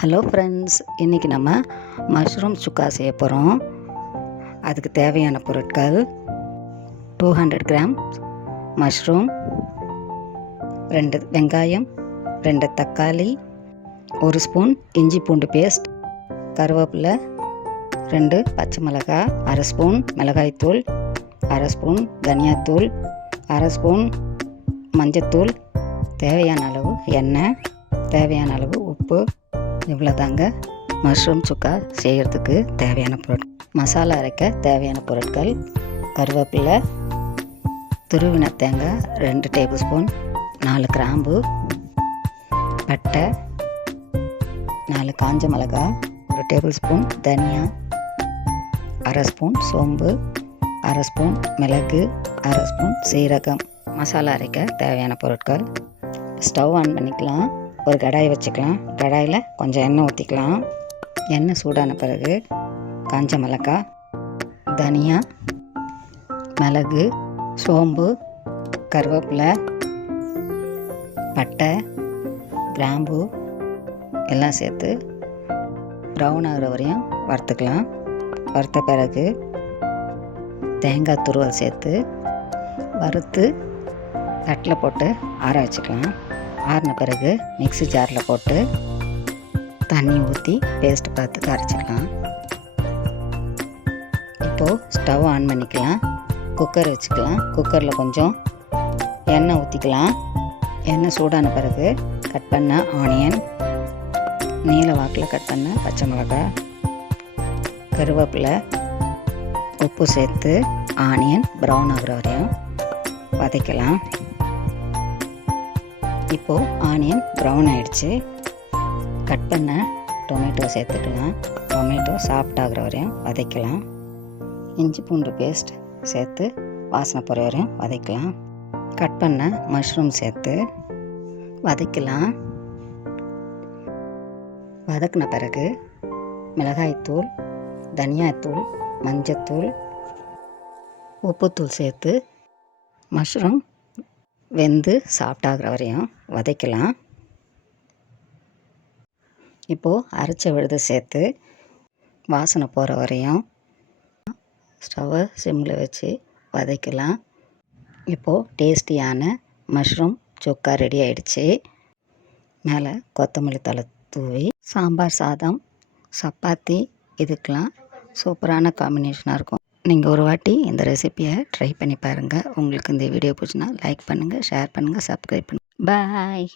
Hello friends, இன்றைக்கி நம்ம mushroom சுக்கா செய்ய போகிறோம். அதுக்கு தேவையான பொருட்கள் 200 கிராம் மஷ்ரூம், 2 வெங்காயம், 2 தக்காளி, 1 ஸ்பூன் இஞ்சி பூண்டு பேஸ்ட், கருவேப்பிலை, 2 பச்சை மிளகாய், அரை ஸ்பூன் மிளகாய்த்தூள், அரை ஸ்பூன் தனியாத்தூள், அரை ஸ்பூன் மஞ்சத்தூள், தேவையான அளவு எண்ணெய், தேவையான அளவு உப்பு. இவ்வளோதாங்க மஷ்ரூம் சுக்கா செய்கிறதுக்கு தேவையான பொருட்கள். மசாலா அரைக்க தேவையான பொருட்கள்: கருவேப்பிலை, துருவின தேங்காய் 2 டேபிள் ஸ்பூன், 4 கிராம்பு, பட்டை, 4 காஞ்ச மிளகாய், 1 டேபிள் ஸ்பூன் தனியா, அரை ஸ்பூன் சோம்பு, அரை ஸ்பூன் மிளகு, அரை ஸ்பூன் சீரகம். மசாலா அரைக்க தேவையான பொருட்கள். ஸ்டவ் ஆன் பண்ணிக்கலாம். ஒரு கடாயை வச்சுக்கலாம். கடாயில் கொஞ்சம் எண்ணெய் ஊற்றிக்கலாம். எண்ணெய் சூடான பிறகு காஞ்ச மிளகாய், தனியா, மிளகு, சோம்பு, கருவேப்பிலை, பட்டை, கிராம்பு எல்லாம் சேர்த்து ப்ரௌன் ஆகிற வரையும் வறுத்துக்கலாம். வறுத்த பிறகு தேங்காய் துருவல் சேர்த்து வறுத்து தட்டில் போட்டு ஆற வச்சுக்கலாம். ஆறின பிறகு மிக்ஸி ஜாரில் போட்டு தண்ணி ஊற்றி பேஸ்ட் பார்த்து கரைச்சிக்கலாம். இப்போது ஸ்டவ் ஆன் பண்ணிக்கலாம். குக்கர் வச்சுக்கலாம். குக்கரில் கொஞ்சம் எண்ணெய் ஊற்றிக்கலாம். எண்ணெய் சூடான பிறகு கட் பண்ண ஆனியன், நீல வாக்கில் கட் பண்ண பச்சை மிளகாய், கருவேப்பிலை, உப்பு சேர்த்து ஆனியன் ப்ரௌன் ஆகிற வரையும் வதக்கலாம். இப்போது ஆனியன் ப்ரௌன் ஆகிடுச்சு. கட் பண்ண டொமேட்டோ சேர்த்துக்கலாம். டொமேட்டோ சாஃப்ட் ஆகிற வரையும் வதக்கலாம். இஞ்சி பூண்டு பேஸ்ட் சேர்த்து வாசனை போகிற வரையும் வதக்கலாம். கட் பண்ண மஷ்ரூம் சேர்த்து வதக்கலாம். வதக்கின பிறகு மிளகாய்த்தூள், தனியாத்தூள், மஞ்சத்தூள், உப்புத்தூள் சேர்த்து மஷ்ரூம் வெந்து சாஃப்டாகிற வரையும் வதக்கலாம். இப்போது அரைச்ச விழுது சேர்த்து வாசனை போகிற வரையும் ஸ்டவ்வை சிம்மில் வச்சு வதக்கலாம். இப்போது டேஸ்டியான மஷ்ரூம் சுக்கா ரெடி ஆகிடுச்சு. மேலே கொத்தமல்லி தழை தூவி சாம்பார் சாதம், சப்பாத்தி இதுக்கெலாம் சூப்பரான காம்பினேஷனாக இருக்கும். நீங்கள் ஒரு வாட்டி இந்த ரெசிப்பியை ட்ரை பண்ணி பாருங்கள். உங்களுக்கு இந்த வீடியோ பிடிச்சினா லைக் பண்ணுங்கள், ஷேர் பண்ணுங்கள், சப்ஸ்கிரைப் பண்ணுங்கள். பாய்.